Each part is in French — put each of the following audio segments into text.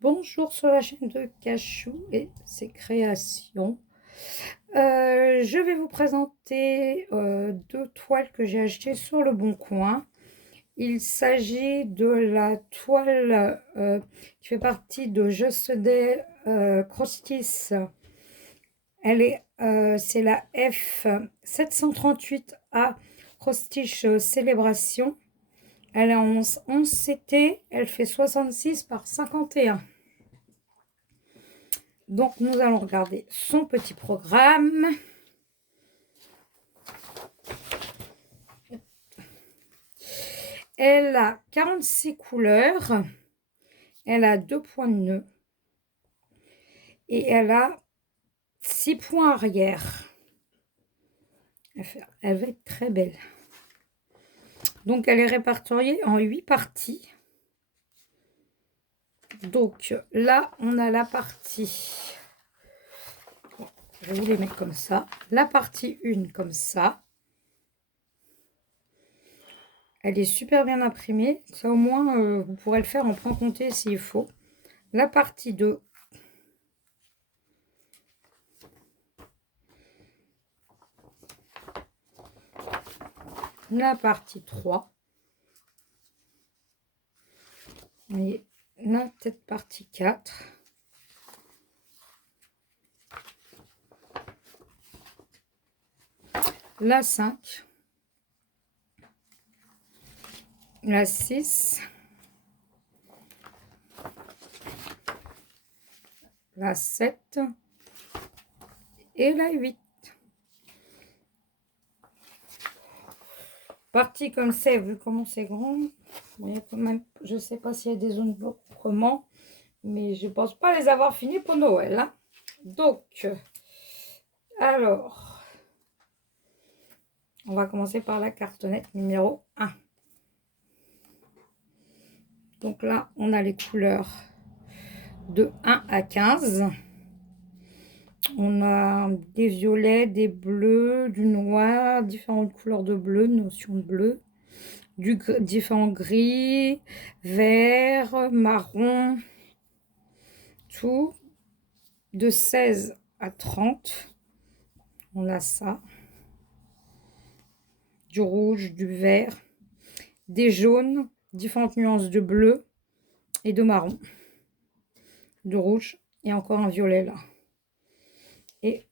Bonjour sur la chaîne de Cachou et ses créations. Je vais vous présenter deux toiles que j'ai achetées sur le Bon Coin. Il s'agit de la toile qui fait partie de Just Day Crostis. C'est la F738A Crostiche Célébration. Elle est en 11 CT, elle fait 66 par 51. Donc, nous allons regarder son petit programme. Elle a 46 couleurs. Elle a 2 points de nœud. Et elle a 6 points arrière. Elle va être très belle. Donc, elle est répertoriée en 8 parties. Donc, là, on a la partie... Je vais vous les mettre comme ça. La partie 1 comme ça. Elle est super bien imprimée. Ça, au moins, vous pourrez le faire en point compté s'il faut. La partie 2. La partie 3. Et la tête partie 4. La 5. La 6. La 7. Et la 8. Partie comme c'est, vu comment c'est grand, il y a quand même, je ne sais pas s'il y a des zones d'encombrement, mais je ne pense pas les avoir finis pour Noël. Hein. Donc, alors, on va commencer par la cartonnette numéro 1. Donc là, on a les couleurs de 1 à 15. On a des violets, des bleus, du noir, différentes couleurs de bleu, notion de bleu, différents gris, vert, marron, tout, de 16 à 30. On a ça, du rouge, du vert, des jaunes, différentes nuances de bleu et de marron, de rouge et encore un violet là. Et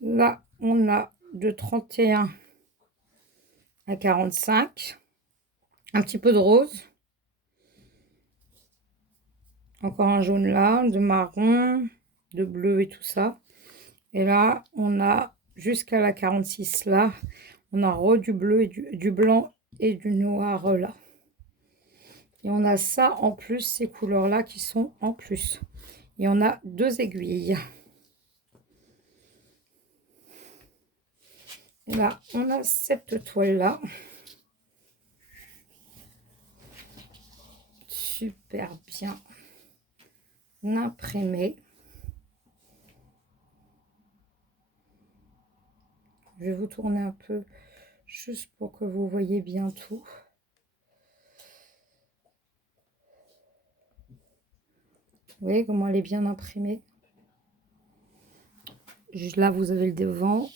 là, on a de 31 à 45, un petit peu de rose, encore un jaune là, de marron, de bleu et tout ça. Et là, on a jusqu'à la 46 là, on a du bleu et du blanc et du noir là. Et on a ça en plus, ces couleurs là qui sont en plus. Et on a 2 aiguilles. Et là, on a cette toile là. Super bien imprimée. Je vais vous tourner un peu juste pour que vous voyez bien tout. Vous voyez comment elle est bien imprimée. Là, vous avez le devant.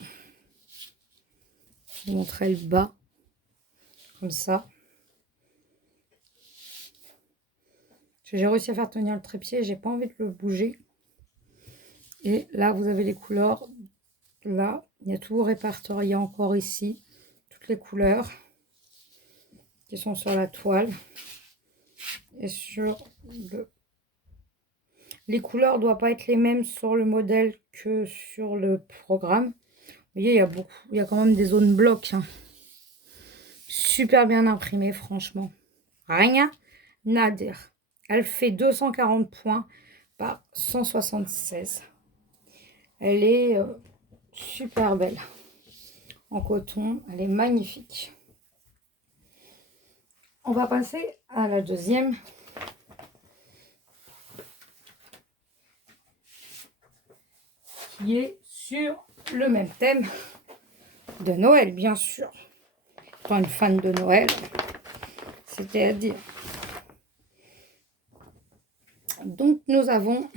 Je vous montrerai le bas. Comme ça. J'ai réussi à faire tenir le trépied. J'ai pas envie de le bouger. Et là, vous avez les couleurs. Là, il y a tout répertorié encore ici. Toutes les couleurs qui sont sur la toile. Et sur le... Les couleurs ne doivent pas être les mêmes sur le modèle que sur le programme. Vous voyez, il y a quand même des zones blocs. Hein. Super bien imprimé, franchement. Rien à dire. Elle fait 240 points par 176. Elle est super belle. En coton, elle est magnifique. On va passer à la deuxième. Qui est sur le même thème de Noël, bien sûr. Étant une fan de Noël, c'était à dire. Donc, nous avons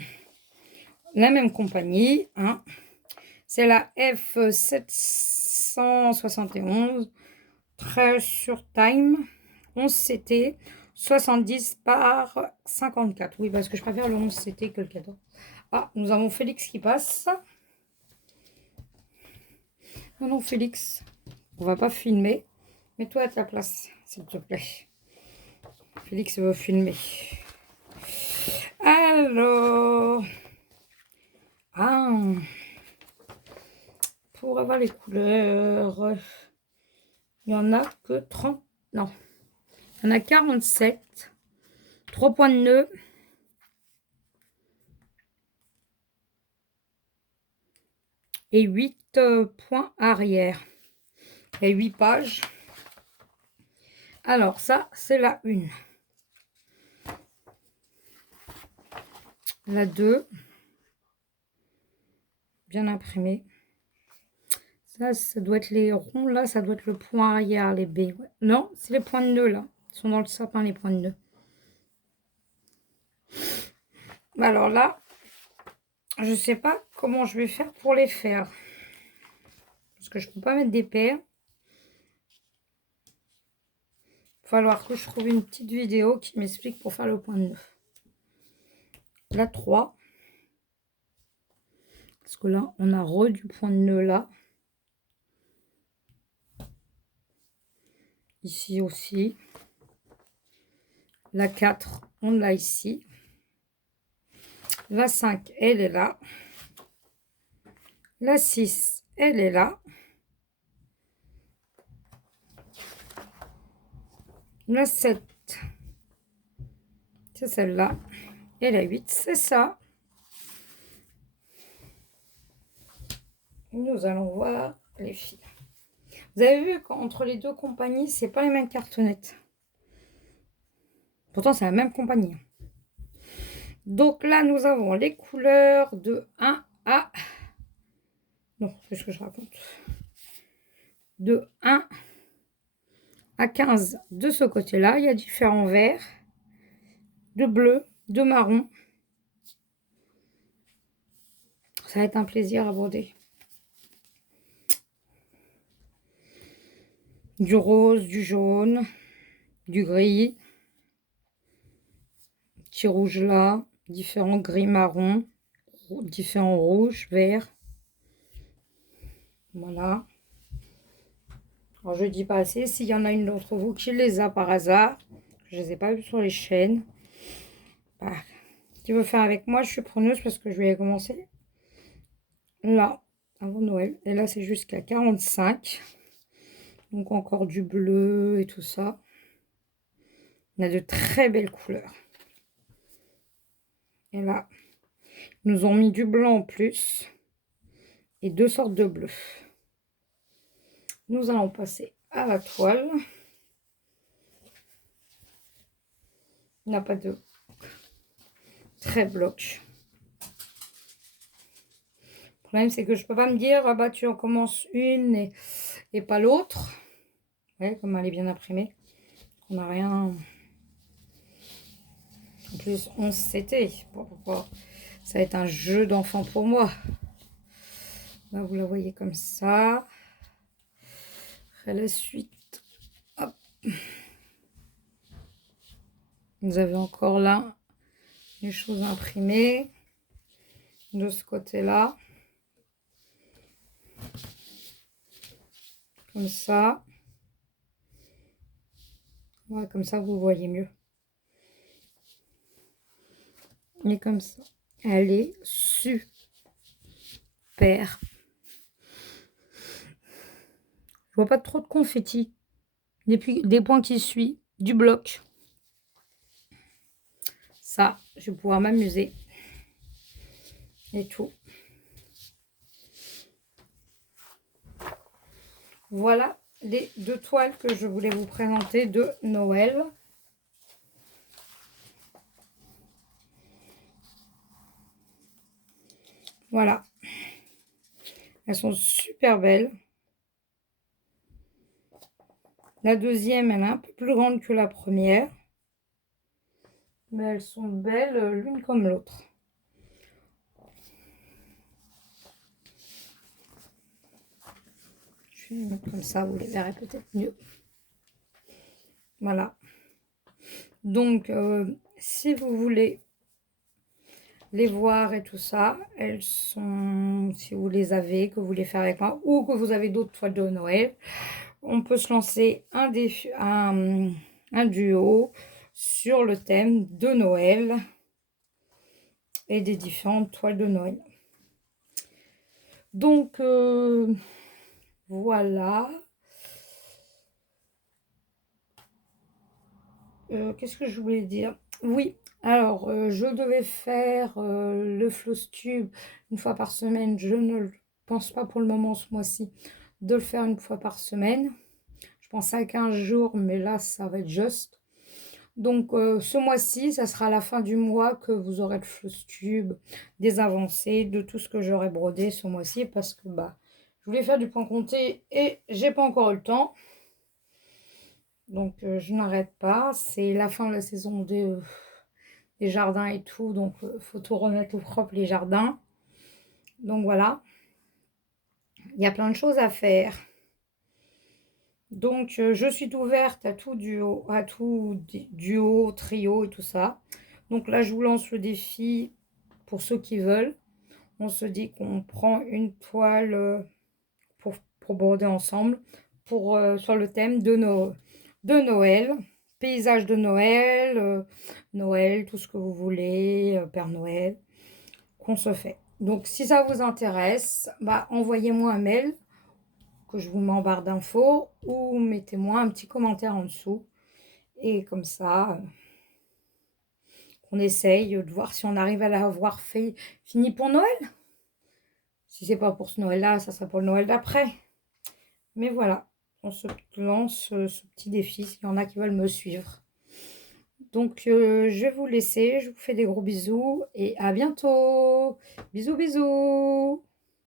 la même compagnie. Hein. C'est la F771, 13 sur Time, 11 CT, 70 par 54. Oui, parce que je préfère le 11 CT que le 14. Ah, nous avons Félix qui passe. Non, non, Félix, on va pas filmer. Mets-toi à ta place, s'il te plaît. Félix veut filmer. Alors, pour avoir les couleurs, il n'y en a que 30. Non, il y en a 47. 3 points de nœud. Et 8 points arrière. Et 8 pages. Alors, ça, c'est la 1. La 2. Bien imprimé. Ça doit être les ronds, là, ça doit être le point arrière, les B. Ouais. Non, c'est les points de nœud, là. Ils sont dans le sapin, les points de nœud. Alors là, je sais pas comment je vais faire pour les faire. Parce que je peux pas mettre des paires. Il va falloir que je trouve une petite vidéo qui m'explique pour faire le point de nœud. La 3. Parce que là, on a du point de nœud là. Ici aussi. La 4, on l'a ici. La 5, elle est là. La 6, elle est là. La 7, c'est celle-là. Et la 8, c'est ça. Nous allons voir les fils. Vous avez vu qu'entre les deux compagnies, c'est pas les mêmes cartonnettes. Pourtant, c'est la même compagnie. Donc là, nous avons les couleurs de 1 à... Non, c'est ce que je raconte. De 1 à 15 de ce côté-là. Il y a différents verts. De bleu, de marron. Ça va être un plaisir à broder. Du rose, du jaune, du gris. Petit rouge là. Différents gris, marron. Différents rouges, verts. Voilà. Alors, je dis pas assez. S'il y en a une d'entre vous qui les a par hasard, je les ai pas vus sur les chaînes. Bah, qui veut faire avec moi, je suis preneuse parce que je vais commencer là, avant Noël. Et là, c'est jusqu'à 45. Donc, encore du bleu et tout ça. On a de très belles couleurs. Et là, ils nous ont mis du blanc en plus. Et 2 sortes de bleu. Nous allons passer à la toile. Il n'a pas de très bloc. Le problème, c'est que je peux pas me dire, ah bah tu en commences une et pas l'autre. Ouais, comme elle est bien imprimée. On n'a rien. En plus, 11 c'était. Ça va être un jeu d'enfant pour moi. Là, vous la voyez comme ça. Après la suite, hop. Vous avez encore là les choses imprimées. De ce côté-là. Comme ça. Ouais, comme ça, vous voyez mieux. Et comme ça. Elle est super. Je vois pas trop de confetti. Des points qui suivent. Du bloc. Ça, je vais pouvoir m'amuser. Et tout. Voilà les 2 toiles que je voulais vous présenter de Noël. Voilà. Elles sont super belles. La deuxième, elle est un peu plus grande que la première. Mais elles sont belles l'une comme l'autre. Je vais les mettre comme ça, vous les verrez peut-être mieux. Voilà. Donc, si vous voulez les voir et tout ça, elles sont, si vous les avez, que vous voulez faire avec moi, ou que vous avez d'autres toiles de Noël, on peut se lancer un duo sur le thème de Noël et des différentes toiles de Noël. Donc, voilà. Qu'est-ce que je voulais dire? Oui, alors, je devais faire le Flosstube une fois par semaine. Je ne le pense pas pour le moment ce mois-ci de le faire une fois par semaine. Je pense à 15 jours, mais là, ça va être juste. Donc, ce mois-ci, ça sera à la fin du mois que vous aurez le Flosstube, des avancées, de tout ce que j'aurai brodé ce mois-ci, parce que bah, je voulais faire du point compté et j'ai pas encore eu le temps. Donc, je n'arrête pas. C'est la fin de la saison des jardins et tout. Donc, faut tout remettre au propre, les jardins. Donc, voilà. Il y a plein de choses à faire. Donc, je suis ouverte à tout duo, trio et tout ça. Donc là, je vous lance le défi pour ceux qui veulent. On se dit qu'on prend une toile pour broder ensemble sur le thème de Noël, paysage de Noël, Noël, tout ce que vous voulez, Père Noël, qu'on se fait. Donc, si ça vous intéresse, bah, envoyez-moi un mail que je vous mets en barre d'infos ou mettez-moi un petit commentaire en dessous. Et comme ça, on essaye de voir si on arrive à l'avoir fini pour Noël. Si c'est pas pour ce Noël-là, ça sera pour le Noël d'après. Mais voilà, on se lance ce petit défi s'il y en a qui veulent me suivre. Donc, je vais vous laisser. Je vous fais des gros bisous et à bientôt. Bisous, bisous.